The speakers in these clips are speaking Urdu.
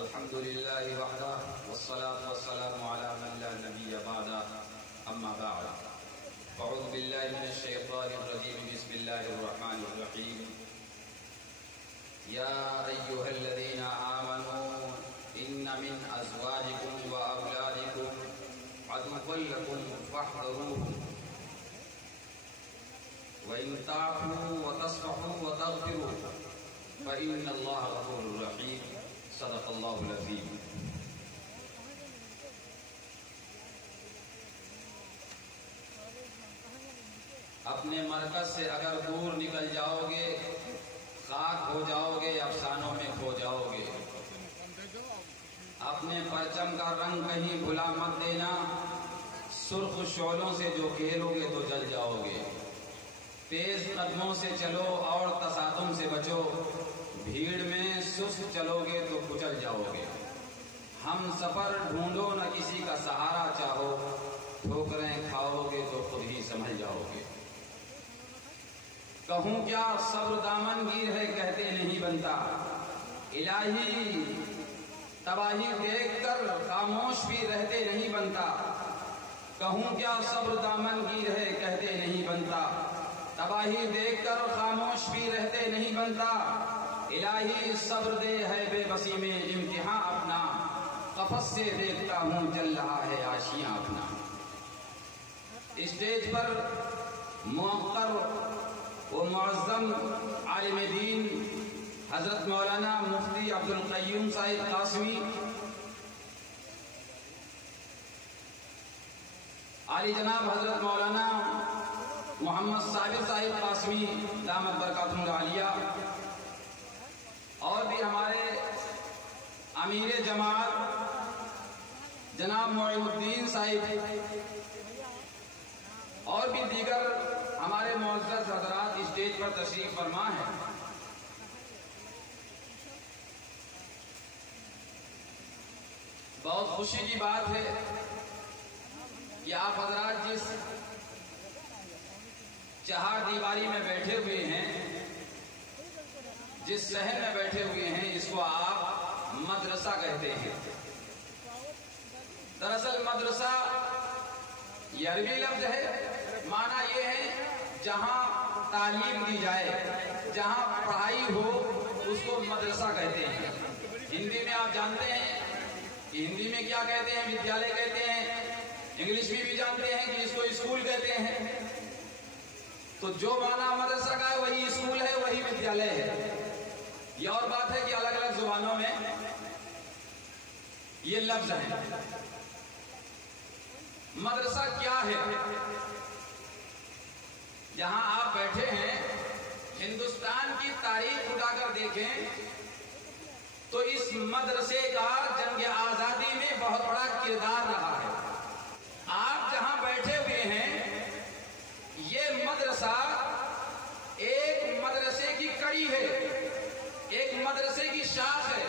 الحمد لله وحده والصلاة والسلام على من لا نبي بعده أما بعد فأعوذ بالله من الشيطان الرجيم بسم الله الرحمن الرحيم يا أيها الذين آمنوا إن من أزواجكم وأولادكم عدوا لكم فاحذروهم وإن تعفوا وتصفحوا وتغفروا فإن الله غفور رحيم صدق اللہ العظیم۔ اپنے مرکز سے اگر دور نکل جاؤ گے خاک ہو جاؤ گے، افسانوں میں کھو جاؤ گے۔ اپنے پرچم کا رنگ کہیں بھلا مت دینا، سرخ شعلوں سے جو کھیلو گے تو جل جاؤ گے۔ تیز قدموں سے چلو اور تصادم سے بچو، بھیڑ میں سست چلو گے تو کچل جاؤ گے۔ ہم سفر ڈھونڈو نہ کسی کا سہارا چاہو، ٹھوکریں کھاؤ گے تو خود ہی سنبھل جاؤ گے۔ کہوں کیا صبر دامن گیر ہے کہتے نہیں بنتا، الہی تباہی دیکھ کر خاموش بھی رہتے نہیں بنتا۔ کہوں کیا صبر دامن گیر ہے کہتے نہیں بنتا، تباہی دیکھ کر خاموش بھی رہتے نہیں بنتا۔ الہی صبر دے ہے بے بسی میں امتحان اپنا، قفس سے دیکھتا ہوں جل رہا ہے آشیاں اپنا۔ اسٹیج پر موقر و معظم عالم دین حضرت مولانا مفتی عبدالقیوم صاحب قاسمی، عالی جناب حضرت مولانا محمد صابر صاحب قاسمی دامت برکاتہ العالیہ، اور بھی ہمارے امیر جماعت جناب معین الدین صاحب، اور بھی دیگر ہمارے معزز حضرات اسٹیج پر تشریف فرما ہیں۔ بہت خوشی کی بات ہے کہ آپ حضرات جس چہار دیواری میں بیٹھے ہوئے ہیں، جس شہر میں بیٹھے ہوئے ہیں، اس کو آپ مدرسہ کہتے ہیں۔ دراصل مدرسہ یہ عربی لفظ ہے، معنی یہ ہے جہاں تعلیم دی جائے، جہاں پڑھائی ہو، اس کو مدرسہ کہتے ہیں۔ ہندی میں آپ جانتے ہیں کہ ہندی میں کیا کہتے ہیں، ودیالے کہتے ہیں، انگلش میں بھی جانتے ہیں کہ اس کو اسکول کہتے ہیں۔ تو جو معنی مدرسہ کا ہے وہی اسکول ہے، وہی ودیالے ہے۔ یہ اور بات ہے کہ الگ الگ زبانوں میں یہ لفظ ہیں۔ مدرسہ کیا ہے؟ جہاں آپ بیٹھے ہیں، ہندوستان کی تاریخ اٹھا کر دیکھیں تو اس مدرسے کا جنگ آزادی میں بہت بڑا کردار رہا ہے۔ آپ جہاں بیٹھے ہوئے ہیں، یہ مدرسہ ایک مدرسے کی کڑی ہے، ایک مدرسے کی شاخ ہے،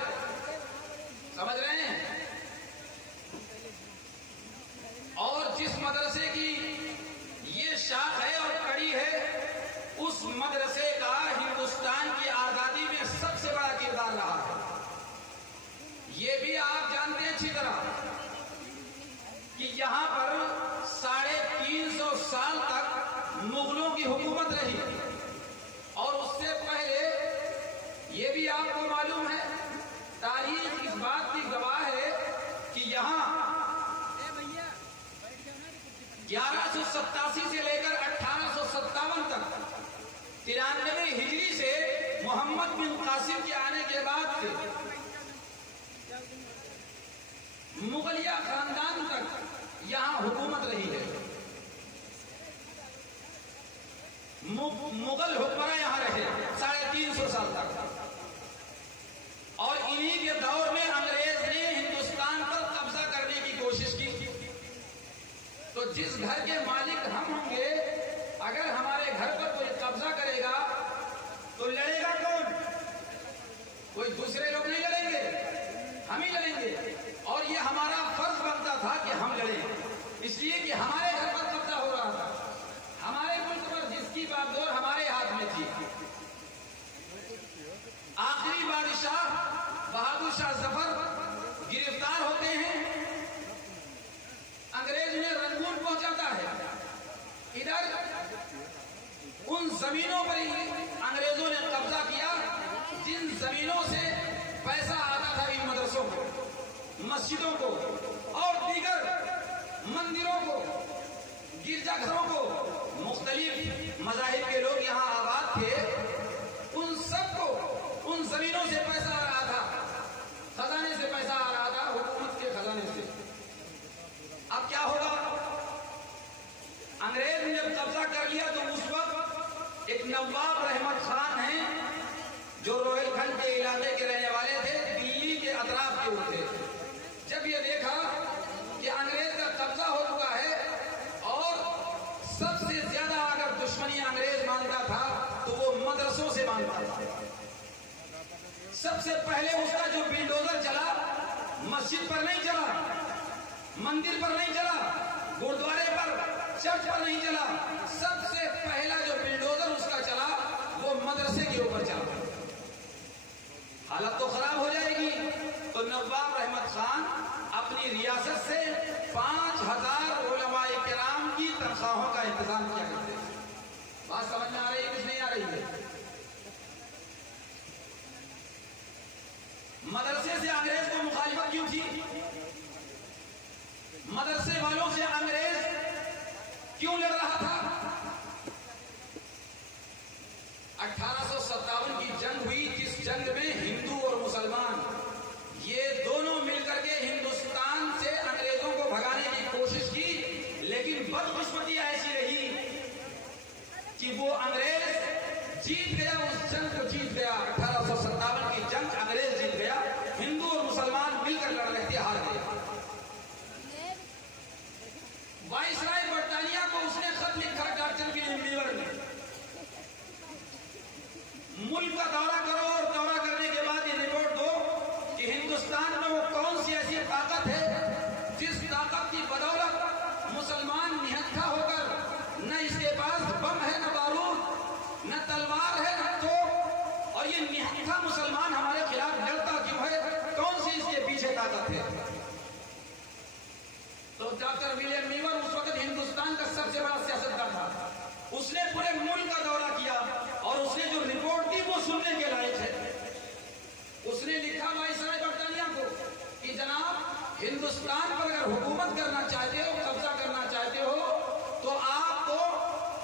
سمجھ رہے ہیں؟ اور جس مدرسے کی یہ شاخ ہے اور کڑی ہے، اس مدرسے کا ہندوستان کی آزادی میں سب سے بڑا کردار رہا ہے۔ یہ بھی آپ جانتے ہیں اچھی طرح کہ یہاں پر 350 سال تک مغلوں کی حکومت رہی، اور اس سے پہلے یہ بھی آپ کو معلوم ہے، تاریخ اس بات کی گواہ ہے کہ یہاں 1187 سے لے کر 1857 تک، 93 ہجری سے محمد بن قاسم کے آنے کے بعد سے مغلیہ خاندان تک یہاں حکومت رہی ہے۔ مغل حکمراں یہاں رہے 350 سال تک، اور انہی کے دور میں انگریز نے ہندوستان پر قبضہ کرنے کی کوشش کی۔ تو جس گھر کے مالک ہم ہوں گے، اگر ہمارے گھر پر کوئی قبضہ کرے گا تو لڑے گا کون؟ کوئی دوسرے لوگ نہیں لڑیں گے، ہم ہی لڑیں گے، اور یہ ہمارا فرض بنتا تھا کہ ہم لڑیں، اس لیے کہ ہمارے گھر پر قبضہ ہو رہا تھا، ہمارے ملک پر جس کی باغڈور ہمارے ہاتھ میں تھی۔ آخری بادشاہ بہادر شاہ ظفر گرفتار ہوتے ہیں، انگریز انہیں رنگون پہنچاتا ہے، ادھر ان زمینوں پر انگریزوں نے قبضہ کیا جن زمینوں سے پیسہ آتا تھا ان مدرسوں کو، مسجدوں کو اور دیگر مندروں کو، گرجا گھروں کو۔ مختلف مذاہب کے لوگ یہاں آباد تھے، ان سب کو ان زمینوں سے پیسہ آ رہا تھا، خزانے سے پیسہ آ رہا تھا، حکومت کے خزانے سے۔ اب کیا ہوگا؟ انگریز نے جب قبضہ کر لیا تو اس وقت ایک نواب رحمت خان ہیں جو روہیل کھنڈ کے علاقے کے رہنے والے تھے، دلی کے اطراف کے تھے۔ جب یہ دیکھا کہ انگریز کا قبضہ ہو چکا ہے اور سب سے زیادہ اگر دشمنی انگریز مانتا تھا تو وہ مدرسوں سے مانتا تھا۔ سب سے پہلے اس کا جو بلڈوزر چلا، مسجد پر نہیں چلا، مندر پر نہیں چلا، گردوارے پر، چرچ پر نہیں چلا، سب سے پہلا جو بلڈوزر اس کا چلا وہ مدرسے کے اوپر چلا۔ حالت تو خراب ہو جائے گی، تو نواب رحمت خان اپنی ریاست سے 5000 علماء کرام کی تنخواہوں کا انتظام کیا کرتے ہیں۔ بات سمجھ میں آ رہی ہے کچھ نہیں آ رہی ہے؟ مدرسے سے انگریز کو مخالفت کیوں تھی؟ مدرسے والوں سے انگریز کیوں لڑ رہا تھا؟ 1857 کی جنگ ہوئی، جس جنگ میں ہندو اور مسلمان یہ دونوں مل کر کے ہندوستان سے انگریزوں کو بھگانے کی کوشش کی، لیکن بدقسمتی ایسی رہی کہ وہ انگریز جیت گیا، اس جنگ کو جیت گیا۔ 1857 کی جنگ انگریز جیت گیا، ہندو اور مسلمان مل کر لڑ رہے تھے، ہار گئے۔ وائسرائے برطانیہ کو اس نے خط لکھا، ڈاکٹر ولیم بیور نے، ملک کا دورہ کرو اور دورہ کرنے کے بعد یہ رپورٹ دو کہ ہندوستان میں وہ کون سی ایسی طاقت ہے جس طاقت کی بدولت مسلمان نہتھا ہو کر، نہ اس کے پاس بم ہے، نہ بارود، نہ تلوار ہے، نہ توپ، اور یہ نہتھا مسلمان ہمارے خلاف لڑتا کیوں ہے؟ کون سی اس کے پیچھے طاقت ہے؟ تو ڈاکٹر ولیم بیور اس وقت ہندوستان کا سب سے بڑا سیاستدان تھا، اس نے پورے ملک کا دورہ کیا اور اس نے جو رپورٹ دی وہ سننے کے لائق ہے۔ اس نے لکھا وائسرائے برطانیہ کو کہ جناب، ہندوستان پر اگر حکومت کرنا چاہتے ہو، قبضہ کرنا چاہتے ہو، تو آپ کو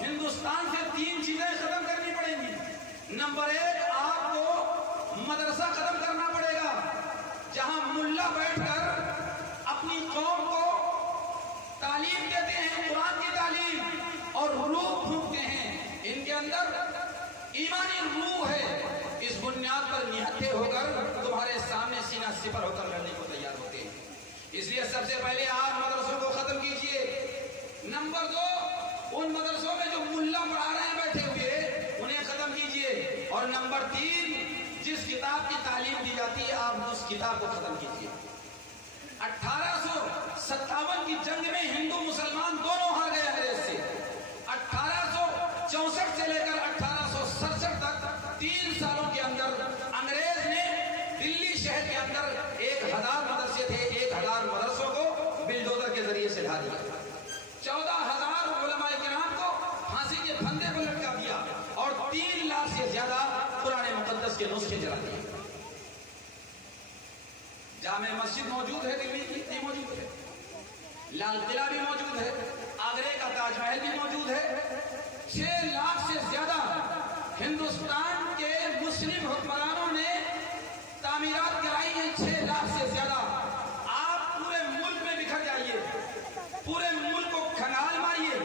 ہندوستان سے 3 چیزیں ختم کرنی پڑیں گی۔ نمبر 1، آپ کو مدرسہ ختم کرنا پڑے گا، جہاں ملا بیٹھ کر اپنی قوم کو تعلیم دیتے ہیں، قرآن کی تعلیم، اور روح پھونکتے ہیں، ان کے اندر ایمانی روح ہے، اس بنیاد پر نہتھے ہو کر تمہارے سامنے سینہ سپر ہو کر لڑنے کو تیار ہوتے ہیں۔ اس لیے سب سے پہلے آپ مدرسوں کو ختم کیجئے۔ نمبر 2، ان مدرسوں میں جو ملا پڑھا رہے ہیں بیٹھے ہوئے انہیں ختم کیجئے۔ اور نمبر 3، جس کتاب کی تعلیم دی جاتی ہے آپ اس کتاب کو ختم کیجئے۔ 1857 کی جنگ میں ہندو مسلمان دونوں ہار گئے انگریز سے۔ 1864 سے لے کر 1867 تک 3 سالوں کے اندر انگریز نے دلی شہر کے اندر 1000 مدرسے تھے، 1000 مدرسوں کو بلڈوزر کے ذریعے سے ڈھا دیا۔ 14000 علماء کرام کو پھانسی کے پھندے پر لٹکا دیا اور 3 لاکھ سے زیادہ قرآن مقدس کے نسخے جلا دیے۔ جامع مسجد موجود ہے، دلی کی موجود ہے، لال قلعہ بھی موجود ہے، آگرے کا تاج محل بھی موجود ہے۔ 6 لاکھ سے زیادہ ہندوستان کے مسلم حکمرانوں نے تعمیرات کرائی ہیں، 6 لاکھ سے زیادہ۔ آپ پورے ملک میں بکھر جائیے، پورے ملک کو کھنگال ماریے،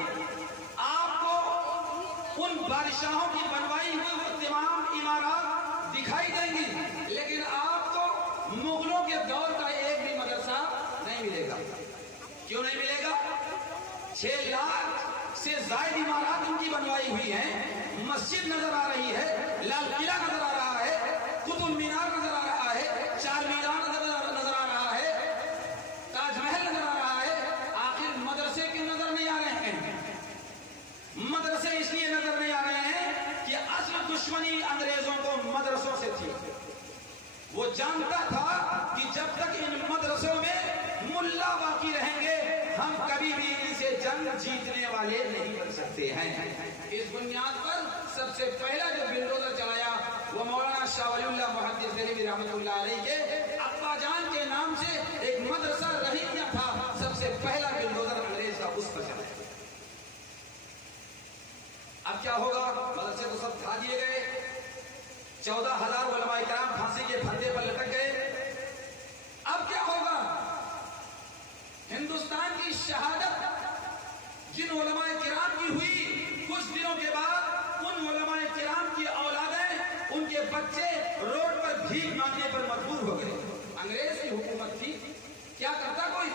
آپ کو ان بادشاہوں کی بنوائی ہوئی وہ تمام عمارات دکھائی دیں گی، لیکن آپ کو مغلوں کے دور کا ایک بھی مدرسہ نہیں ملے گا۔ کیوں نہیں ملے گا؟ 6 لاکھ سے زائد عمارات ان کی بنوائی ہوئی ہیں، مسجد نظر آ رہی ہے، لال قلعہ نظر آ رہا ہے، قطب مینار نظر آ رہا ہے، چار مینار نظر آ رہا ہے، تاج محل نظر آ رہا ہے، آخر مدرسے کیوں نظر نہیں آ رہے ہیں؟ مدرسے اس لیے نظر نہیں آ رہے ہیں کہ اصل دشمنی انگریزوں کو مدرسوں سے تھی۔ وہ جانتا تھا کہ جب تک ان مدرسوں جنگ جیتنے والے نہیں بن سکتے ہیں۔ اس بنیاد پر سب سے پہلا جو بلڈوزر چلایا وہ مولانا شاہ ولی اللہ محدث دہلوی رحمۃ اللہ علیہ کے ابا جان کے نام سے ایک مدرسہ رحیمیہ تھا، سب سے پہلا بلڈوزر انگریز کا اس پر چلایا۔ اب کیا ہوگا؟ مدرسے تو سب کھا دیے گئے، 14,000 علماء کرام پھانسی کے پھندے پر لٹک گئے۔ اب کیا ہوگا؟ ہندوستان کی شہادت جن علماء کرام کی ہوئی، کچھ دنوں کے بعد ان علماء کرام کی اولادیں، ان کے بچے روڈ پر بھیک مانگنے پر مجبور ہو گئے۔ انگریز کی حکومت تھی، کیا کرتا کوئی؟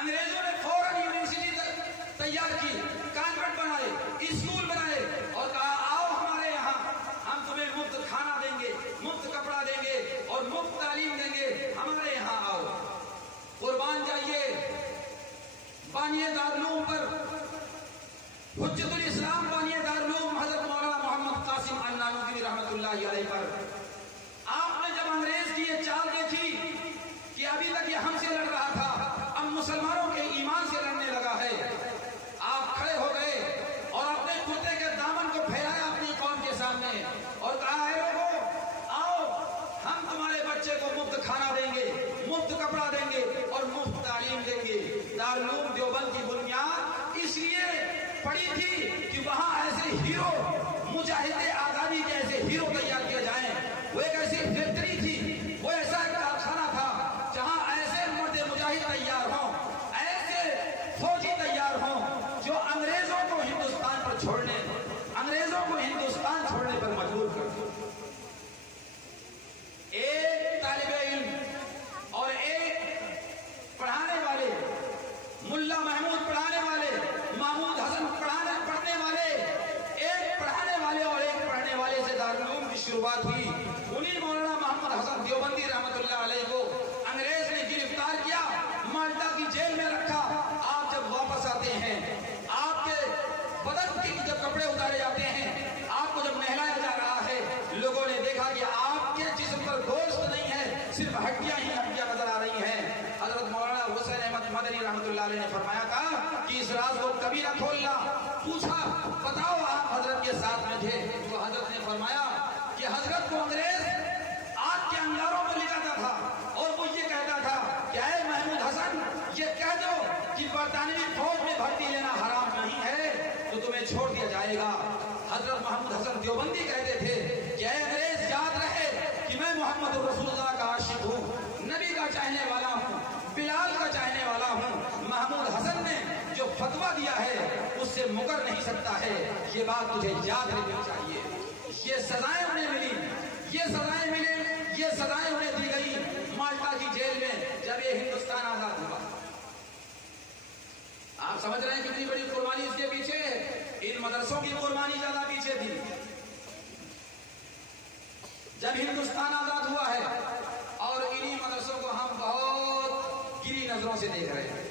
انگریزوں نے فوراً یونیورسٹی تیار کی، کانوینٹ بنائے، اسکول بنائے اور کہا آؤ ہمارے یہاں، ہم تمہیں مفت کھانا دیں گے، مفت کپڑا دیں گے اور مفت تعلیم دیں گے، ہمارے یہاں آؤ۔ قربان جائیے بانی دارالعلوم پر، حجت الاسلام بانی دارالعلوم حضرت مولانا محمد قاسم النانوتوی رحمۃ اللہ علیہ پر آپ نے جب انگریز کی یہ چال دیکھی کہ ابھی تک یہ ہم سے لڑ رہا تھا، اب مسلمانوں کے ایمان سے لڑنے لگا ہے، آپ کھڑے ہو گئے اور اپنے کرتے کے دامن کو پھیلایا اپنی قوم کے سامنے اور کہا اے لوگوں آؤ، ہم تمہارے بچے کو مفت کھانا دیں گے، مفت کپڑا دیں گے اور مفت تعلیم دیں گے۔ دارالعلوم دیوبند کی بنیاد اس لیے پڑی تھی کہ وہاں ایسے ہیرو، مجاہد آزادی کے ایسے ہیرو تیار کیے جائیں۔ وہ ایک ایسی فیکٹری تھی، وہ ایسا ایک کارخانہ تھا جہاں ایسے مرد مجاہد تیار ہوں، ایسے فوجی تیار ہوں جو انگریزوں کو ہندوستان پر چھوڑنے، انگریزوں کو ہندوستان چھوڑنے پر مجبور کر دیں۔ ایک طالب علم اور ایک پڑھانے والے، ملا محمود پڑھانے والے، محمود حسن پڑھنے والے، ایک پڑھانے والے اور ایک پڑھنے والے سے دارالعلوم کی شروعات ہوئی۔ انہیں مولانا محمد حسن دیوبندی رحمۃ اللہ علیہ کو انگریز نے گرفتار کیا، مالٹا کی جیل میں رکھا۔ آپ جب واپس آتے ہیں، آپ کے بدن کے جب کپڑے اتارے جاتے ہیں، آپ کو جب نہلایا جا رہا ہے، لوگوں نے دیکھا کہ آپ کے جسم پر گوشت نہیں ہے، صرف ہڈیاں ہی ہڈیاں نظر آ رہی ہیں۔ حضرت مولانا حسین احمد مدنی رحمۃ اللہ علیہ نے فرمایا تھا کہ اس راز کو کبھی نہ کھولنا۔ پوچھا بتاؤ آپ حضرت کے ساتھ میں تھے؟ تو حضرت نے فرمایا کہ حضرت کو انگریز آگ کے انگاروں میں لگاتا تھا اور وہ یہ کہتا تھا کہ اے محمود حسن، یہ کہہ دو کہ برطانوی فوج میں بھرتی لینا حرام نہیں ہے تو تمہیں چھوڑ دیا جائے گا۔ حضرت محمود حسن دیوبندی کہتے تھے کہ اے انگریز، یاد رہے کہ میں محمد رسول اللہ کا عاشق ہوں، نبی کا چاہنے والا ہوں، بلال کا چاہنے والا ہوں۔ محمود حسن نے جو فتویٰ دیا ہے اس سے مکر نہیں سکتا ہے، یہ بات تجھے یاد رکھنی چاہیے۔ یہ سزائیں انہیں ملی، یہ سزائیں ملیں، یہ سزائیں انہیں دی گئی مالٹا کی جیل میں جب یہ ہندوستان آزاد ہوا۔ آپ سمجھ رہے ہیں کتنی بڑی قربانی اس کے پیچھے ہے؟ ان مدرسوں کی قربانی زیادہ پیچھے تھی۔ جب ہندوستان آزاد ہوا ہے اور انہی مدرسوں کو ہم بہت گری نظروں سے دیکھ رہے ہیں،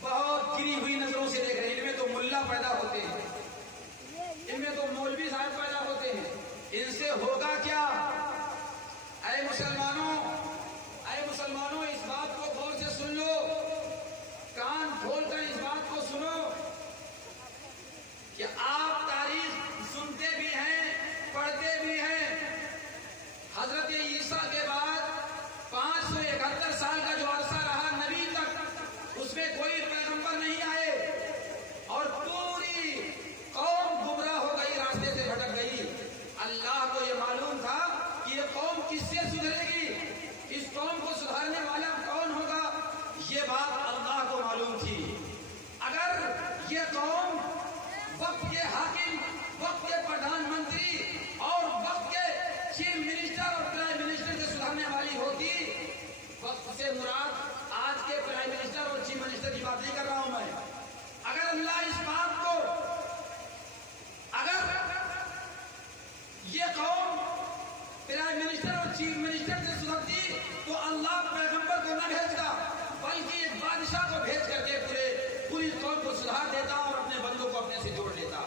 بہت گری ہوئی نظروں سے دیکھ رہے ہیں۔ ان میں تو ملا پیدا ہوتے ہیں، ان میں تو مولوی صاحب پیدا ہوتے ہیں، ان سے ہوگا کیا؟ اے مسلمانوں، اے مسلمانوں، اس بات کو غور سے سن لو، کان کھول کر اس بات کو سنو کہ آپ تاریخ سنتے بھی ہیں، پڑھتے بھی ہیں۔ حضرت عیسیٰ کے بعد 571 سال کا جو عرصہ رہا نبی تک، اس میں کوئی پیغمبر نہیں آئے اور پوری قوم گمراہ ہو گئی، راستے سے بھٹک گئی۔ اللہ کو یہ معلوم تھا کہ یہ قوم کس سے سدھرے گی، اس قوم کو سدھارنے والا کون ہوگا، یہ بات اللہ کو معلوم تھی۔ اگر یہ قوم وقت کے حاکم، وقت کے پردھان منتری اور وقت کے چیف منسٹر اور پرائم منسٹر سے سدھرنے والی ہوتی، وقت سے مراد آج کے پرائم منسٹر اور چیف منسٹر کی بات نہیں کر رہا ہوں میں، اگر اللہ اس بات کو، اگر یہ قوم پرائم منسٹر اور چیف منسٹر سے سدھرتی تو اللہ پیغمبر کو نہ بھیجتا بلکہ ایک بادشاہ کو بھیج کر کے پوری قوم کو سدھار دیتا اور اپنے بندوں کو اپنے سے جوڑ لیتا۔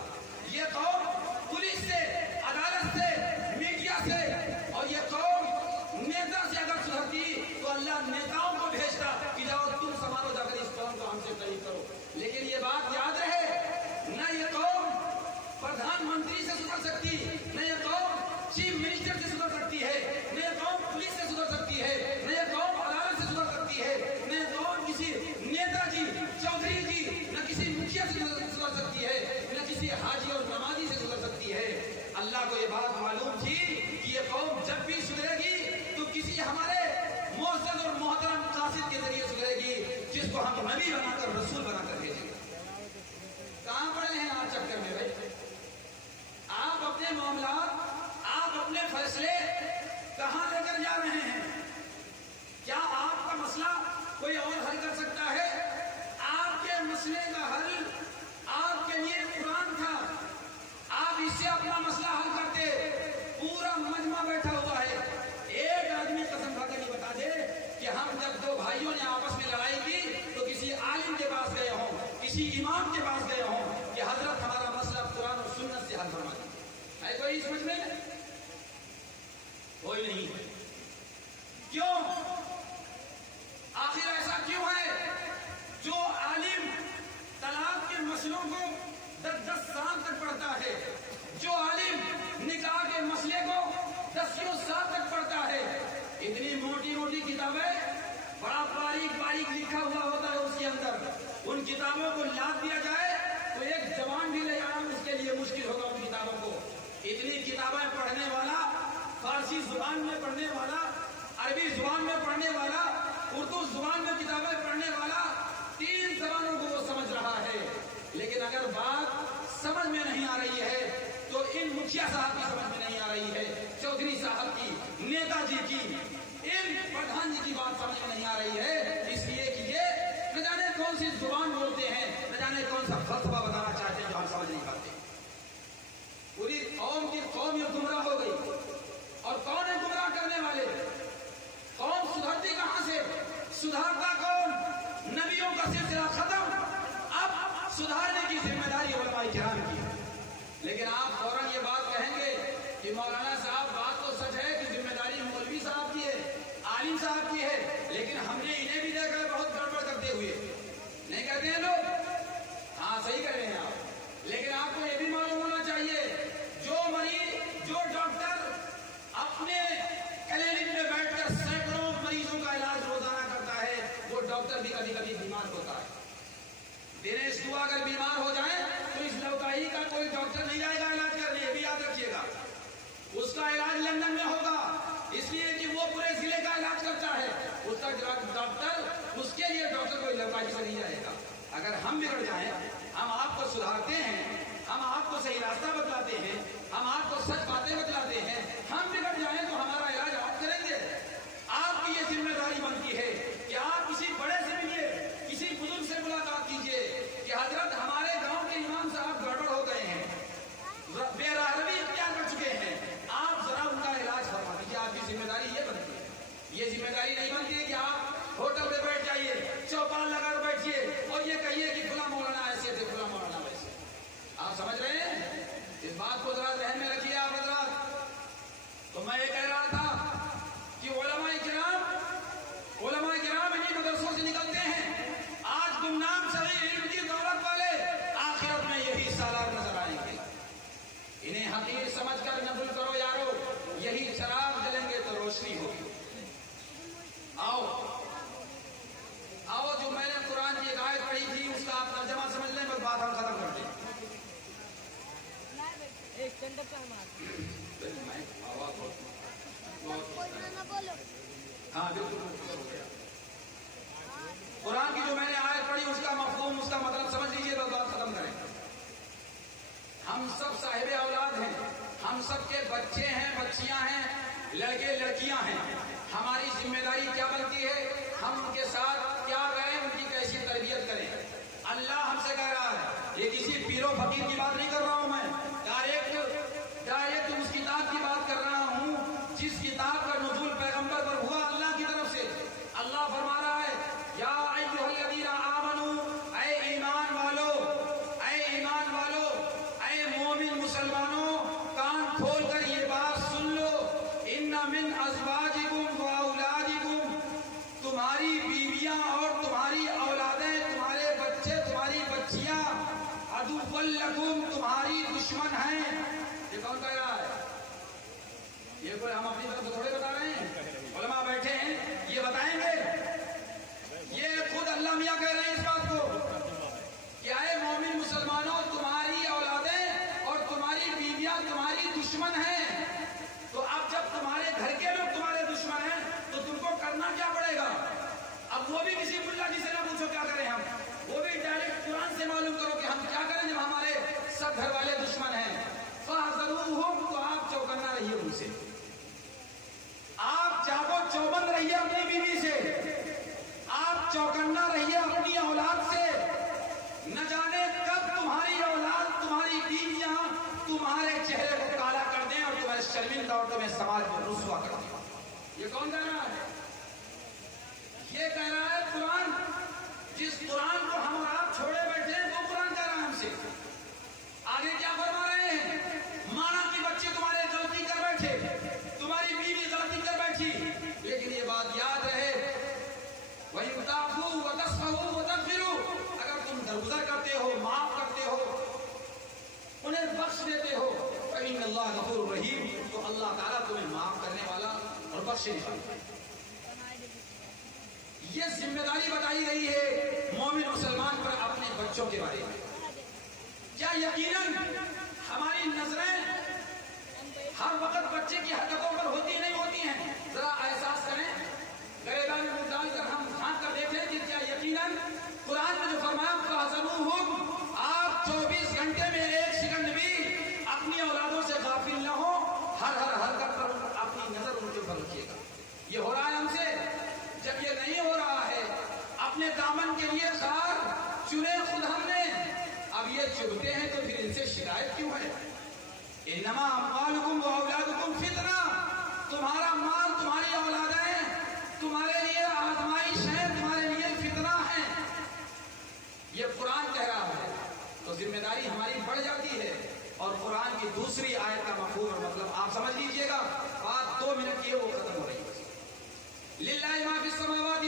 یہ قوم پولیس سے، عدالت سے، میڈیا سے اور یہ قوم نیتا سے اگر سدھرتی تو اللہ نیتاؤں کو بھیجتا کہ جاؤ تم سنبھالو، جا کر اس قوم کو ہم سے قریب کرو۔ منتری سے سدھر سکتی، نہ یہ قوم چیف منسٹر سے سدھر سکتی ہے، نہ یہ قوم پولیس سے سدھر سکتی ہے، نہ یہ قوم عدالت سے سدھر سکتی ہے، نہ یہ قوم کسی نیتا جی، چودھری جی، نہ کسی مکھیا سے سدھر سکتی ہے، نہ کسی حاجی اور نمازی سے سدھر سکتی ہے۔ اللہ کو یہ بات معلوم تھی کہ یہ قوم جب بھی سدھرے گی تو کسی ہمارے معزز اور محترم قاصد کے ذریعے سدھرے گی، جس کو ہم نبی بنا کر رسول بنا کر بھیجیں گے۔ کہاں پڑے ہیں آپ چکر میں بھائی؟ آپ اپنے معاملات، آپ اپنے فیصلے کہاں لے کر جا رہے ہیں؟ کیا آپ کا مسئلہ کوئی اور حل کر سکتا ہے؟ آپ کے مسئلے کا حل آپ کے لیے قرآن تھا، آپ اس سے اپنا مسئلہ حل کرتے۔ پورا مجمع بیٹھا ہوا ہے، ایک آدمی قسم کھا کے نہیں بتا دے کہ ہم جب دو بھائیوں نے آپس میں لڑائی کی تو کسی عالم کے پاس گئے ہوں، کسی امام کے پاس گئے ہوں کہ حضرت ہمارا مسئلہ قرآن اور سنت سے حل فرما دیں۔ ہے کوئی سمجھ میں؟ کوئی نہیں۔ کیوں؟ آخر ایسا کیوں ہے؟ جو عالم طلاق کے مسئلوں کو 10 سال تک پڑھتا ہے، جو عالم نکاح کے مسئلے کو 10 سال تک پڑھتا ہے، اتنی موٹی موٹی کتابیں، بڑا باریک باریک لکھا ہوا ہوتا ہے اس کے اندر، ان کتابوں کو لاد دیا جائے تو ایک جوان بھی لے جانا اس کے لیے مشکل ہوگا ان کتابوں کو۔ اتنی کتابیں پڑھنے والا، فارسی زبان میں پڑھنے والا، عربی زبان میں پڑھنے والا، اردو زبان میں کتابیں پڑھنے والا، 3 زبانوں کو وہ سمجھ رہا ہے، لیکن اگر بات سمجھ میں نہیں آ رہی ہے تو ان مکھیا صاحب کی سمجھ میں نہیں آ رہی ہے، چودھری صاحب کی، نیتا جی کی، ان پردھان جی کی بات سمجھ میں نہیں آ رہی ہے، اس لیے کہ یہ نہ جانے کون سی زبان بولتے ہیں، نہ جانے کون سا فلسفہ بتانا چاہتے ہیں جو ہم سمجھ نہیں پاتے۔ پوری قوم کی قوم یہ گمراہ ہو گئی، اور کون ہے گمراہ کرنے والے؟ قوم سدھرتی کہاں سے؟ سدھارتا کون؟ نبیوں کا سلسلہ ختم، اب سدھارنے کی ذمہ داری علماء کرام کی ہے۔ لیکن آپ فوراً یہ بات کہیں گے کہ مولانا صاحب بات تو سچ ہے کہ ذمہ داری مولوی صاحب کی ہے، عالم صاحب کی ہے، لیکن ہم نے انہیں بھی دیکھا ہے بہت گڑبڑ کرتے ہوئے، نہیں کہتے ہیں لوگ؟ ہاں صحیح کہہ رہے ہیں آپ، لیکن آپ کو یہ بھی معلوم ہونا چاہیے جو مریض، جو ڈاکٹر اپنے کلینک میں بیٹھ کر سینکڑوں مریضوں کا علاج روزانہ کرتا ہے، وہ ڈاکٹر بھی کبھی کبھی بیمار ہوتا ہے۔ دنیش دعا اگر بیمار ہو جائے تو اس لوکائی کا کوئی ڈاکٹر نہیں جائے گا علاج کرنے، یہ بھی یاد رکھیے گا۔ اس کا علاج لندن میں ہوگا، اس لیے کہ وہ پورے ضلع کا علاج کرتا ہے، اس کا ڈاکٹر، اس کے لیے ڈاکٹر کوئی لوکائی سے نہیں جائے گا۔ اگر ہم بگڑ جائیں، ہم آپ کو سدھارتے ہیں، ہم آپ کو صحیح راستہ بتلاتے ہیں، ہم آپ کو سچ باتیں بتلاتے ہیں، ہم بگڑ جائیں تو ہمارا علاج آپ کریں گے۔ آپ کی یہ ذمہ داری بنتی ہے کہ آپ کسی بڑے سے ملیے، کسی بزرگ سے ملاقات کیجیے کہ حضرت ہمارے گاؤں کے امام صاحب گڑبڑ ہو گئے ہیں، بے راہروی اختیار کر چکے ہیں، آپ ذرا ان کا علاج فرما دیجیے۔ آپ کی ذمہ داری یہ بنتی ہے۔ یہ ذمہ داری نہیں بنتی ہے کہ آپ ہوٹل پہ بیٹھ جائیے، چوپال لگا کر بیٹھیے اور یہ کہیے کہ فلاں مولانا ایسے تھے، فلاں مولانا ویسے۔ آپ سمجھ رہے ہیں؟ اس بات کو ذرا ذہن میں رکھیے آپ حضرات۔ تو میں یہ کہہ رہا تھا کہ علماء کرام انہیں مدرسوں سے نکلتے ہیں، آج گمنام صحیح علم کی دولت والے آخرت میں یہی سالار نظر آئیں گے۔ انہیں حقیر سمجھ کر نبل کرو یارو، یہی چراغ جلیں گے تو روشنی ہوگی۔ آؤ جو میں نے قرآن کی ایک آیت پڑھی تھی اس کا آپ ترجمہ سمجھ لیں، بس بات ہم ختم کر دیں۔ ہاں بالکل ہو گیا۔ قرآن کی جو میں نے آیت پڑھی اس کا مفہوم، اس کا مطلب سمجھ لیجیے، بس بات ختم کریں۔ ہم سب صاحب اولاد ہیں، ہم سب کے بچے ہیں، بچیاں ہیں، لڑکے لڑکیاں ہیں۔ ہماری ذمہ داری کیا بنتی ہے؟ ہم ان کے ساتھ کیا رہیں، ان کی کیسی تربیت کریں۔ اللہ ہم سے کہہ رہا ہے، یہ کسی پیر و فقیر کی بات نہیں کر رہا ہوں میں، ڈائریکٹ اس کتاب کی بات کر رہا ہوں جس کتاب کا نزول پیغمبر پر ہوا اللہ کی طرف سے۔ اللہ فرما رہا ہے، یا ایھا الذین آمنوا، اے ایمان والو، اے ایمان والو، اے مومن مسلمانوں، کان کھول کر یہ بات سن لو، ان من ازواجکم و اولادکم، تمہاری بیویاں اور تمہاری اولادیں، تمہارے بچے، تمہاری بچیاں، عدو لکم، تمہاری کوئی ہم اپنی طرف سے تھوڑے بتا رہے ہیں، علماء بیٹھے ہیں یہ بتائیں گے. یہ خود اللہ میاں کہہ رہے ہیں اس بات کو کہ اے مومن مسلمانوں، تمہاری اولادیں اور تمہاری بیویاں تمہاری دشمن ہیں. تو اب جب تمہارے گھر کے لوگ تمہارے دشمن ہیں تو تم کو کرنا کیا پڑے گا؟ اب وہ بھی کسی ملا جی سے نہ پوچھو کیا کریں ہم، وہ بھی ڈائریکٹ قرآن سے معلوم کرو کہ ہم کیا کریں جب ہمارے سب گھر والے دشمن ہیں. فَاحْذَرُوهُمْ، تو آپ چوکنا رہیے ان سے، آپ جاگو چوبند رہیے اپنی بیوی سے، آپ چوکنا رہیے اپنی اولاد سے. نہ جانے کب تمہاری اولاد تمہاری بیویاں تمہارے چہرے کو کالا کر دیں اور تمہیں شرمندہ اور تمہیں سماج میں رسوا کر دیں. یہ کون کہہ رہا ہے؟ یہ کہہ رہا ہے قرآن. جس قرآن کو ہم اور آپ چھوڑے بیٹھے ہیں وہ قرآن کہہ رہا ہے ہم سے. آگے کیا فرما رہے ہیں؟ مانا کہ بچے تمہارے غلطی کر بیٹھے، تمہاری بیوی غلطی کر بیٹھی، لیکن یہ بات یاد رہے وَإِن تَعْفُوا وَتَصْفَحُوا وَتَغْفِرُوا، اگر تم درگزر کرتے ہو، معاف کرتے ہو، انہیں بخش دیتے ہو، فَإِنَّ اللَّهَ غَفُورٌ رَحِيمٌ، تو اللہ تعالیٰ تمہیں معاف کرنے والا اور بخشنے والا. یہ ذمہ داری بتائی گئی ہے مومن مسلمان پر اپنے بچوں کے بارے میں. کیا یقیناً ہماری نظریں ہر وقت بچے کی حرکتوں پر ہوتی نہیں ہوتی ہیں؟ ذرا احساس کریں، گریبان میں منہ ڈال کر ہم جھانک کر دیکھیں کہ کیا یقیناً قرآن نے جو فرمایا فَاحْذَرُوهُمْ، آپ 24 گھنٹے میں 1 سیکنڈ بھی اپنی اولادوں سے غافل نہ ہو، ہر حرکت پر اپنی نظر ان کے اوپر رکھیے گا. یہ ہو رہا ہے ہم سے؟ جب یہ نہیں ہو رہا ہے، اپنے دامن کے لیے خار چنے خود ہم نے، اب یہ چبھتے ہیں تو پھر ان سے شکایت کیوں ہے؟ انما اموالکم و اولادکم فتنہ، تمہارا مال تمہاری اولادیں تمہارے لیے آزمائش ہے، تمہارے لیے فتنہ ہے. یہ قرآن کہہ رہا ہے تو ذمہ داری ہماری بڑھ جاتی ہے. اور قرآن کی دوسری آیت کا مفہوم اور مطلب آپ سمجھ لیجئے گا، بات 2 منٹ کی ہے وہ ختم ہو رہی ہے. للہ ما فی السماوات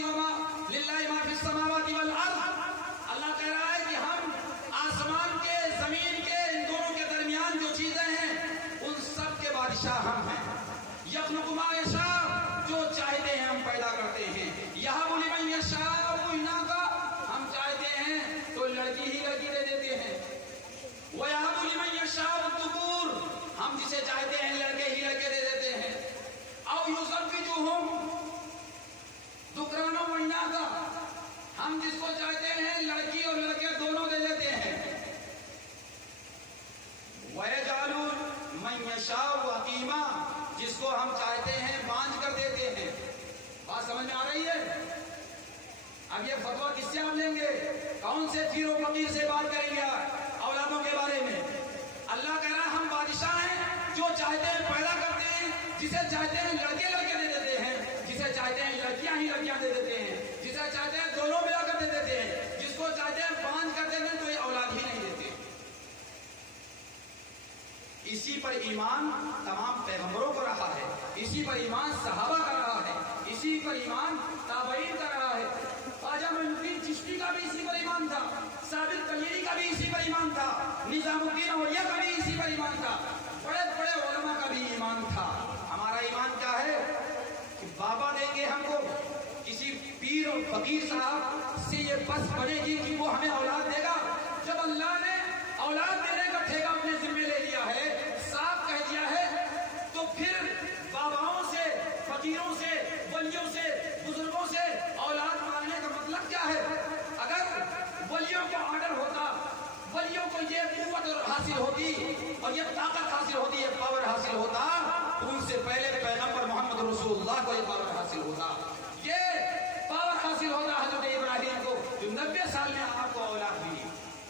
للہ ما فی السماوات والارض، اللہ کہہ رہا ہے کہ ہم آسمان کے زمین کے ان دونوں کے درمیان جو چیزیں ہیں ان سب کے بادشاہ ہم ہیں. یخلق ما یشاء، جو چاہتے ہیں ہم پیدا کرتے ہیں. یہب لمن یشاء اناثا، ہم چاہتے ہیں تو لڑکی ہی لڑکی دے دیتے ہیں. ویہب لمن یشاء الذکور، ہم جسے چاہتے ہیں لڑکے ہی لڑکے دے دیتے ہیں. او یزوجہم ذکرانا و اناثا، ہم جس کو چاہتے ہیں لڑکی اور لڑکے دونوں دے دیتے ہیں. وَيَجْعَلُ مَن يَشَاءُ عَقِيمًا، جس کو ہم چاہتے ہیں بانجھ کر دیتے ہیں. بات سمجھ میں آ رہی ہے؟ اب یہ فتویٰ کس سے آپ لیں گے؟ کون سے پیر و فقیر سے بات کریں گے اولادوں کے بارے میں؟ اللہ کہہ رہا ہے ہم بادشاہ ہیں، جو چاہتے ہیں پیدا کرتے ہیں، جسے چاہتے ہیں لڑکے لڑکے دے دیتے ہیں، جسے چاہتے ہیں لڑکیاں ہی لڑکیاں دے دیتے ہیں، جسے چاہتے ہیں دونوں ملا کر دے دیتے ہیں، جس کو چاہتے ہیں بانجھ کر دیتے ہیں تو یہ اولاد ہی نہیں دیتے. اسی پر ایمان تمام پیغمبروں کو رہا ہے، اسی پر ایمان صحابہ کا رہا ہے، اسی پر ایمان تابعین کا رہا ہے. خواجہ معین الدین چشتی کا بھی اسی پر ایمان تھا، ثابت قلیری کا بھی اسی پر ایمان تھا، نظام الدین اولیاء کا بھی اسی پر ایمان تھا، بڑے بڑے علماء کا بھی ایمان تھا. ہمارا ایمان کیا ہے کہ بابا دیں گے ہم کو، کسی پیر اور فقیر صاحب سے یہ بس بنے گی کہ وہ ہمیں اولاد دے گا. جب اللہ نے اولاد دینے کا ٹھیکہ اپنے ذمہ لے لیا ہے، صاف کہہ دیا ہے، تو پھر باباؤں سے، فقیروں سے، ولیوں سے، بزرگوں سے اولاد مانگنے کا مطلب کیا ہے؟ اگر ولیوں کو آرڈر ہوتا، ولیوں کو یہ قوت حاصل ہوتی اور یہ طاقت حاصل ہوتی، یہ پاور حاصل ہوتا، ان سے پہلے پیغمبر محمد رسول اللہ کو یہ پاور حاصل ہوتا. یہ پاور حاصل ہوتا حضرت ابراہیم کو جو 90 سال میں آپ کو اولاد دی.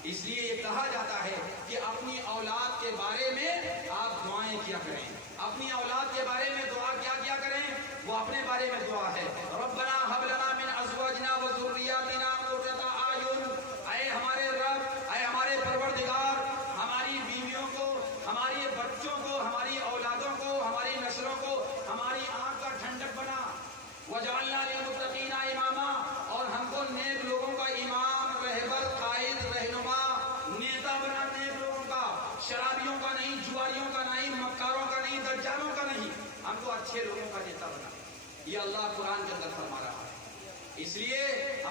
اس لیے یہ کہا جاتا ہے کہ اپنی اولاد کے بارے میں آپ دعائیں کیا کریں، اپنی اولاد کے بارے میں دعا کیا کریں. وہ اپنے بارے میں دعا ہے ربنا هب لنا من ازواجنا وذرياتنا قرة اعین، اے ہمارے رب، اے ہمارے پروردگار، ہماری بیویوں کو، ہماری بچوں کو، ہماری اولادوں کو، ہماری نسلوں کو ہماری آنکھ کا ٹھنڈک بنا. وجعلنا للمتقین اماما، اور ہم کو نیک لوگوں کا امام، رہبر، قائد، رہنما، نیتا بنا نیک لوگوں کا، شرابیوں کا نہیں، جواریوں کا نہیں، مکاروں کا نہیں، دجالوں کا نہیں. ہم کو یہ اللہ قرآن کے اندر فرما رہا ہے. اس لیے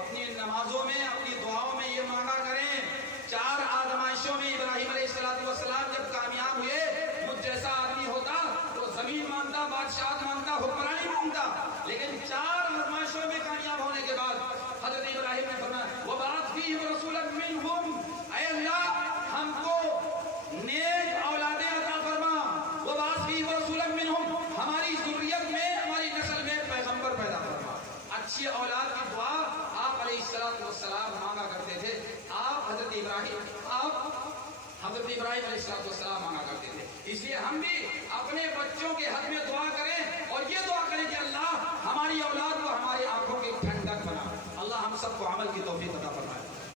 اپنی نمازوں میں اپنی دعاؤں میں یہ مانگا کریں. 4 آزمائشوں میں ابراہیم علیہ السلام جب کامیاب ہوئے, مجھ جیسا آدمی ہوتا تو زمین مانگتا, بادشاہت مانگتا, حکمرانی مانگتا, لیکن 4 آزمائشوں میں کامیاب ہونے کے بعد حضرت ابراہیم نے فرمایا وَبَعَثْ فِيهِمْ رَسُولًا مِّنْهُمْ, اے اللہ ہم کو نیک اولادیں عطا فرما. وَبَعَثْ فِيهِمْ رَسُولًا مِّنْهُمْ, ہماری ذریت میں ہماری نسل میں پیغمبر پیدا فرما. اچھی اولاد کی دعا آپ علیہ السلام مانگا کرتے تھے. آپ حضرت ابراہیم علیہ السلام مانگا کرتے تھے. اس لیے ہم بھی اپنے بچوں کے حق میں دعا کریں اور یہ دعا کریں کہ اللہ ہماری اولاد کو ہماری آنکھوں کی ٹھنڈک بنا. اللہ ہم سب کو عمل کی توفیق عطا فرمائے.